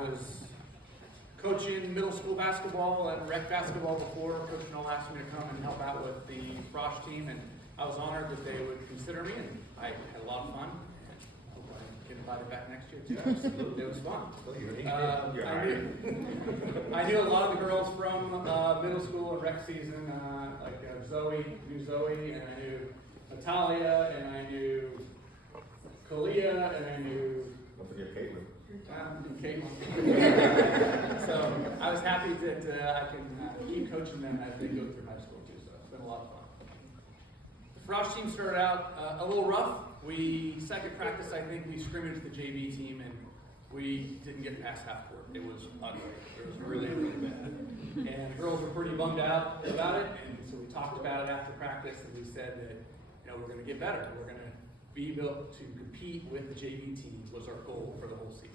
was coaching middle school basketball and rec basketball before Coach Noel asked me to come and help out with the Frosh team, and I was honored that they would consider me, and I had a lot of fun. I hope I get invited back next year too. Absolutely. It was fun. I knew a lot of the girls from middle school and rec season, like Zoe, knew Zoe, and I knew Natalia, and I knew Kalia, and I knew... Don't forget Caitlin. So I was happy that I can keep coaching them as they go through high school too, so it's been a lot of fun. The Frosh team started out a little rough. Second practice, I think, we scrimmaged the JV team and we didn't get past half court. It was ugly. It was really, really bad. And girls were pretty bummed out about it, and so we talked about it after practice, and we said that we're going to get better. We're going to be built to compete with the JV team was our goal for the whole season.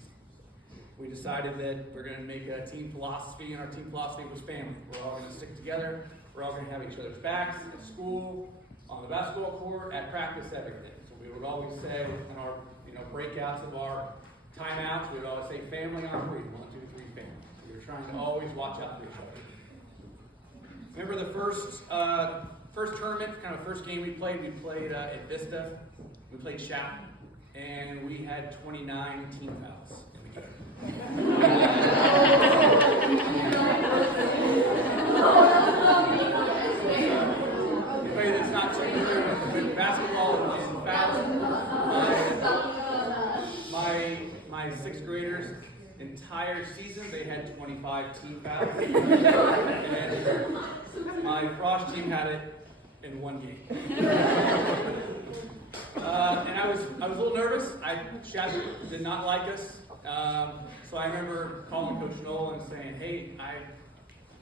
We decided that we're going to make a team philosophy, and our team philosophy was family. We're all going to stick together. We're all going to have each other's backs at school, on the basketball court, at practice, everything. So we would always say in our breakouts of our timeouts, we would always say family on three. 1, 2, 3, family. We were trying to always watch out for each other. Remember the first tournament, kind of first game we played at Vista. We played Chapel, and we had 29 team fouls in the game. Anybody that's not familiar with basketball and fouls, my sixth graders, entire season, they had 25 team fouls. And my Frosh team had it in one game. And I was a little nervous. Chapel did not like us. So I remember calling Coach Noel and saying, hey, I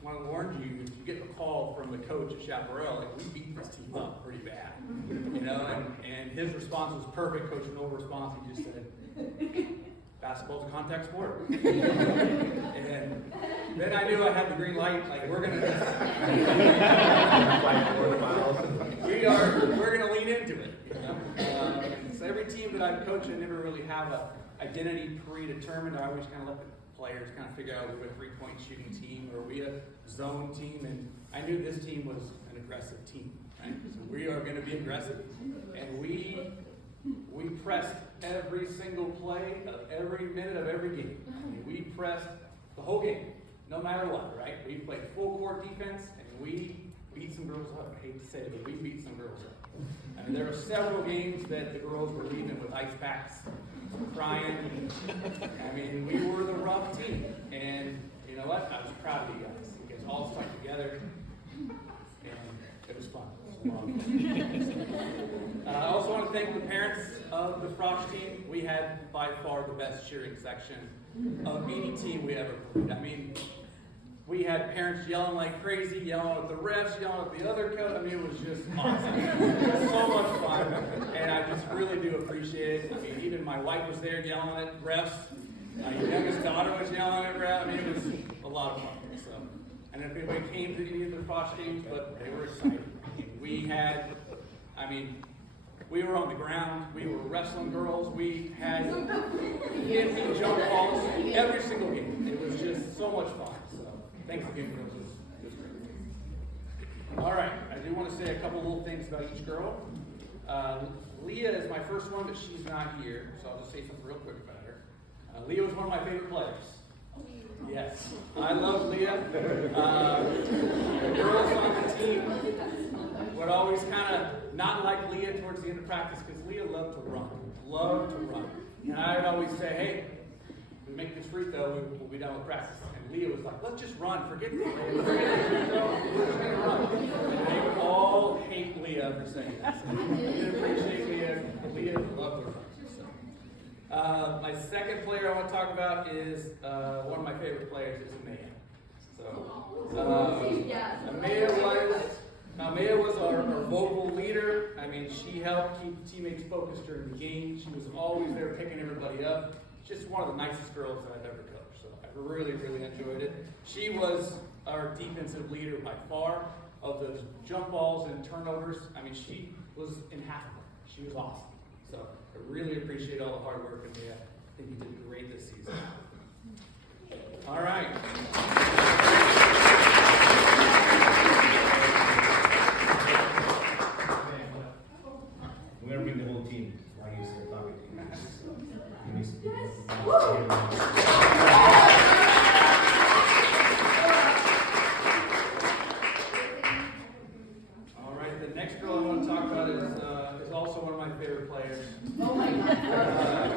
want to warn you, if you get a call from the coach at Chaparral, like, we beat this team up pretty bad. And his response was perfect. Coach Noel's response, he just said, basketball's a contact sport. And then I knew I had the green light, like, we're gonna lean into it. So every team that I've coached, I never really have an identity predetermined. I always kind of let the players kind of figure out, are we a three-point shooting team, or are we a zone team? And I knew this team was an aggressive team, right? So we are going to be aggressive, and we pressed every single play of every minute of every game. I mean, we pressed the whole game, no matter what, right? We played full court defense, and we beat some girls up. I hate to say it, but we beat some girls up. I mean, there were several games that the girls were leaving with ice packs, crying. I mean, we were the rough team. And you know what? I was proud of you guys. You guys all stuck together, and it was fun. I also want to thank the parents of the Frosh team. We had by far the best cheering section of any team we ever played. I mean, we had parents yelling like crazy, yelling at the refs, yelling at the other coach. I mean, it was just awesome. It was so much fun, and I just really do appreciate it. I mean, even my wife was there yelling at refs. My youngest daughter was yelling at refs. I mean, it was a lot of fun. So, and if anybody came to any of the Frosh games, but they were excited. We were on the ground. We were wrestling girls. We had 50 jump balls every single game. It was just so much fun. So thanks again for those. It was great. All right, I do want to say a couple little things about each girl. Leah is my first one, but she's not here, so I'll just say something real quick about her. Leah was one of my favorite players. Yes, I love Leah. The girls on the team would always kind of not like Leah towards the end of practice because Leah loved to run. And I would always say, hey, we make this free throw, we'll be done with practice. And Leah was like, let's just run, forget the free throw, we're just going to run. And they would all hate Leah for saying that. So I did appreciate Leah. Leah loved to run. So. My second player I want to talk about is one of my favorite players is Amaya. Amaya was our vocal leader. I mean, she helped keep the teammates focused during the game. She was always there picking everybody up. Just one of the nicest girls that I've ever coached. So I really, really enjoyed it. She was our defensive leader by far. Of those jump balls and turnovers, I mean, she was in half of them. She was awesome. So I really appreciate all the hard work, and I think you did great this season. All right, the next girl I want to talk about is also one of my favorite players. Oh my God.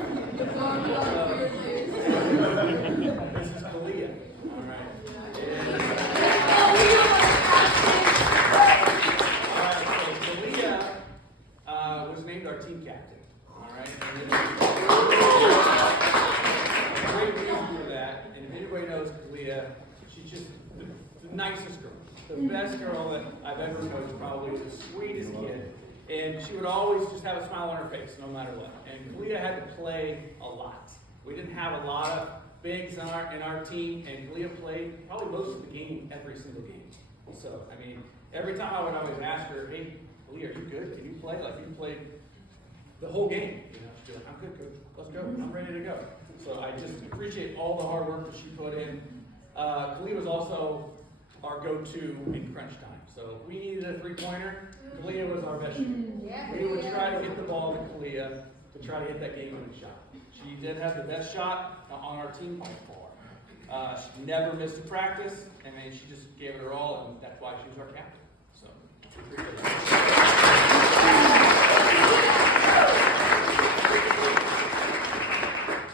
This is Kalia. All right. Kalia was named our team captain. All right. Great reason for that. And if anybody knows Kalia, she's just the nicest girl. The best girl that I've ever known, probably the sweetest kid. And she would always just have a smile on her face, no matter what. And Kalia had to play a lot. We didn't have a lot of bigs in our team, and Kalia played probably most of the game, every single game. So, I mean, every time I would always ask her, hey, Kalia, are you good? Can you play? Like, you played the whole game. You know, she'd be like, I'm good, coach. Let's go. I'm ready to go. So I just appreciate all the hard work that she put in. Kalia was also our go-to in crunch time. So if we needed a three-pointer, Kalia was our best shooter. We would try to get the ball to Kalia to try to hit that game-winning shot. She did have the best shot on our team by far. She never missed a practice, and then she just gave it her all, and that's why she was our captain. So, appreciate it.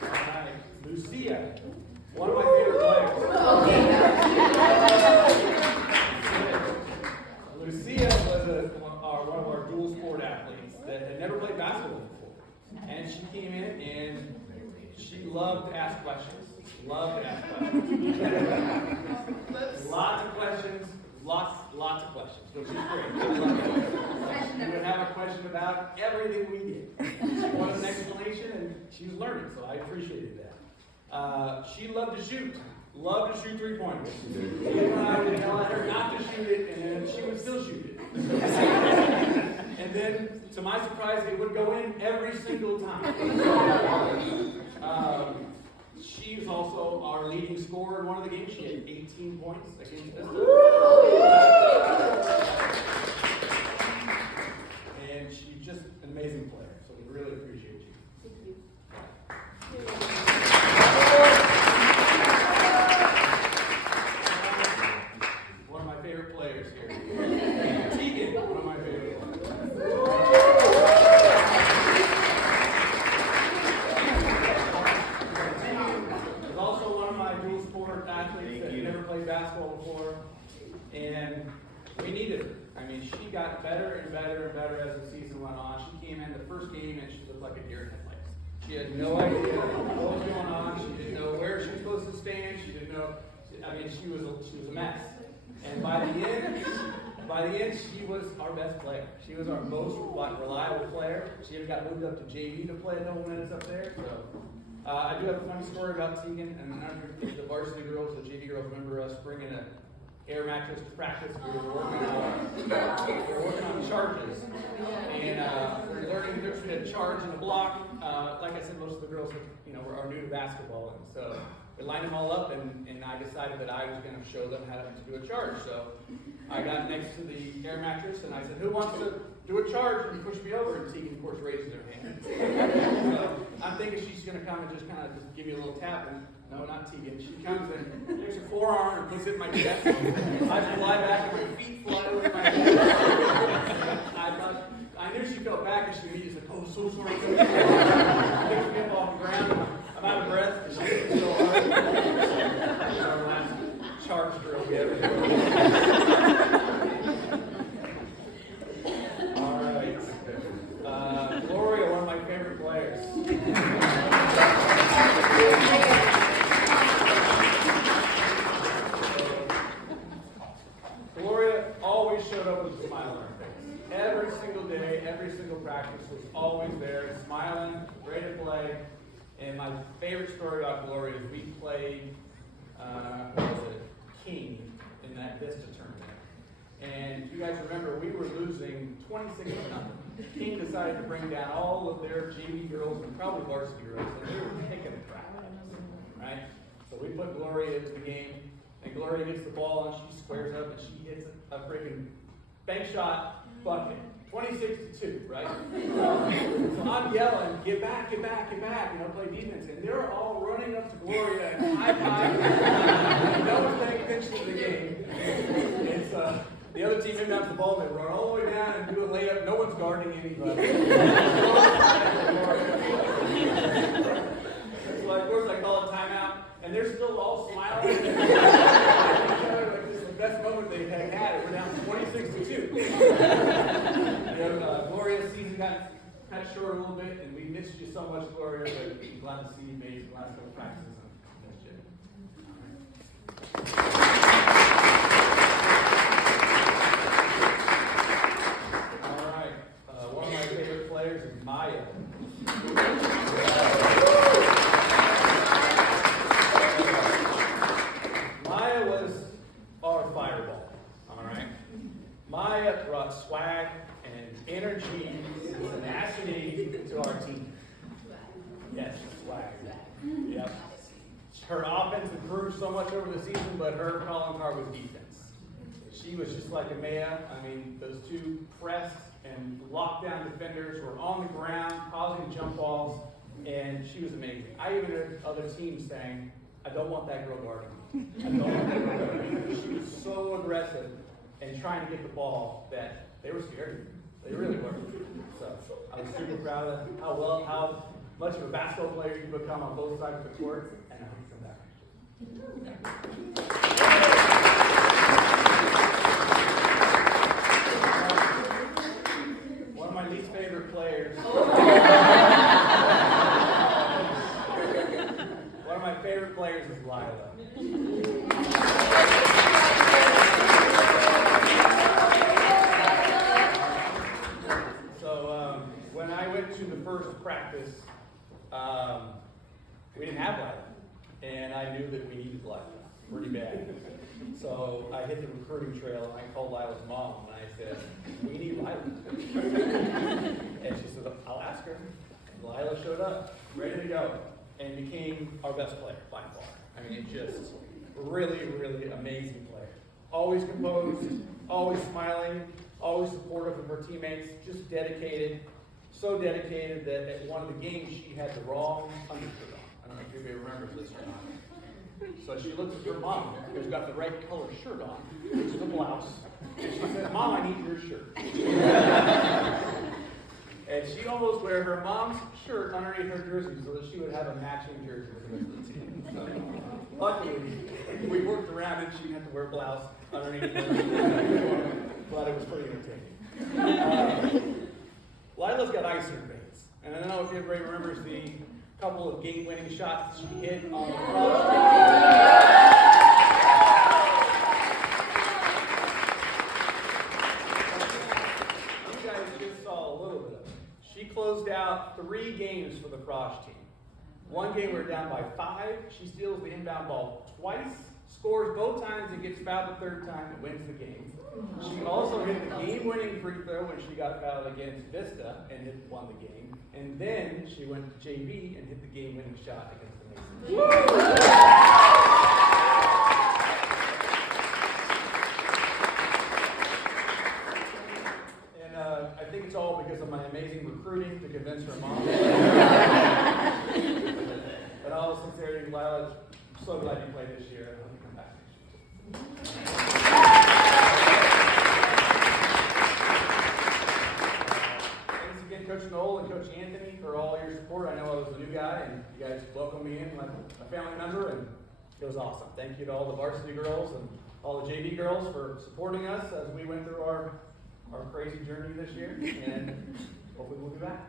All right, Lucia, one of my favorite players. Lucia was one of our dual sport athletes that had never played basketball before. And she came in and she loved to ask questions. Loved to ask questions. Lots of questions, lots of questions, which is great. I love it. She would have a question about everything we did. She wanted an explanation and she was learning, so I appreciated that. She loved to shoot. Loved to shoot three-pointers. Even when I would tell her not to shoot it, and she would still shoot it. And then, to my surprise, it would go in every single time. She was also our leading scorer in one of the games. She had 18 points against us. And she's just an amazing player, so we really appreciate you. Thank you. One of my favorite players here. Tegan, one of my favorite players. Was also one of my dual sport athletes that never played basketball before. And we needed her. I mean, she got better and better and better as the season went on. She came in the first game and she looked like a deer in headlights. She had no idea what was going on. She didn't know where she was supposed to stand. She didn't know. I mean, she was a mess. And by the end, she was our best player. She was our most reliable player. She had got moved up to JV to play a couple minutes up there. So I do have a funny story about Tegan. And I don't know if the varsity girls, the JV girls, remember us bringing an air mattress to practice. We were working on charges. And we were learning we had a charge in the block. Like I said, most of the girls are new to basketball. And so we lined them all up, and I decided that I was going to show them how to do a charge. So I got next to the air mattress, and I said, who wants to do a charge? And push me over, and Tegan, of course, raises her hand. So I'm thinking she's going to come and just give me a little tap, and no, not Tegan. She comes and takes her forearm and puts it in my chest. I fly back, and my feet fly over my head. I knew she felt bad, and she immediately said, oh, so sorry. She picks me up off the ground. I'm out of breath. She hit me so hard. That's our last charge drill we ever did. All right. Gloria, one of my favorite players. Gloria always showed up with a smile on her face. Every single day, every single practice was always there, smiling, ready to play. And my favorite story about Gloria is we played, King in that Vista tournament. And you guys remember, we were losing 26-0. King decided to bring down all of their JV girls and probably varsity girls, and they were kicking it crap out of us, right? So we put Gloria into the game, and Gloria gets the ball, and she squares up, and she hits a freaking bank shot bucket 26-2, right? So I'm yelling, get back, play defense. And they're all running up to Gloria and high-fiving. No one's paying attention to the game. It's, the other team inbounds the ball, they run all the way down and do a layup. No one's guarding anybody. So of course I call a timeout, and they're still all smiling. Like this is the best moment they've had. We're down 26-2. Gloria's season got cut short a little bit, and we missed you so much, Gloria, but I'm glad to see you made the last couple practices. All right. One of my favorite players is Maya. Maya was our fireball. All right. Maya brought swag and energy and tenacity to our team. Yes, swag. Yep. Her offense improved so much over the season, but her calling card was defense. She was just like Amaya. I mean, those two pressed and lockdown defenders were on the ground, causing jump balls, and she was amazing. I even heard other teams saying, I don't want that girl guarding me. I don't want that girl guarding me. She was so aggressive and trying to get the ball that they were scared. They really were. So I was super proud of how much of a basketball player you become on both sides of the court, and I hope you come back. One of my least favorite players. One of my favorite players is Lila. When I went to the first practice, we didn't have Lila, and I knew that we needed Lila pretty bad. So I hit the recruiting trail, and I called Lila's mom, and I said, we need Lila. And she said, I'll ask her. And Lila showed up, ready to go, and became our best player by far. I mean, just really, really amazing player. Always composed, always smiling, always supportive of her teammates, just dedicated. So dedicated that at one of the games she had the wrong undershirt on. I don't know if anybody remembers this or not. So she looks at her mom, who's got the right color shirt on, which is a blouse, and she said, Mom, I need your shirt. And she almost wear her mom's shirt underneath her jersey so that she would have a matching jersey with the rest of the team. So, luckily, we worked around it. She didn't have to wear a blouse underneath her. But it was pretty entertaining. Lila's got ice in her veins. And I don't know if everybody remembers the couple of game-winning shots that she hit on the Frosh team. You guys just saw a little bit of it. She closed out 3 games for the Frosh team. One game we were down by 5. She steals the inbound ball twice, scores both times, and gets fouled the third time and wins the game. She also hit the game-winning free throw when she got fouled against Vista and won the game. And then she went to JV and hit the game-winning shot against the Masons. And I think it's all because of my amazing recruiting to convince her mom. But all sincerity, Lila, I'm so glad you played this year. I hope you come back next year. Coach Noel and Coach Anthony for all your support. I know I was a new guy, and you guys welcomed me in like a family member, and it was awesome. Thank you to all the varsity girls and all the JV girls for supporting us as we went through our crazy journey this year, and hopefully we'll be back.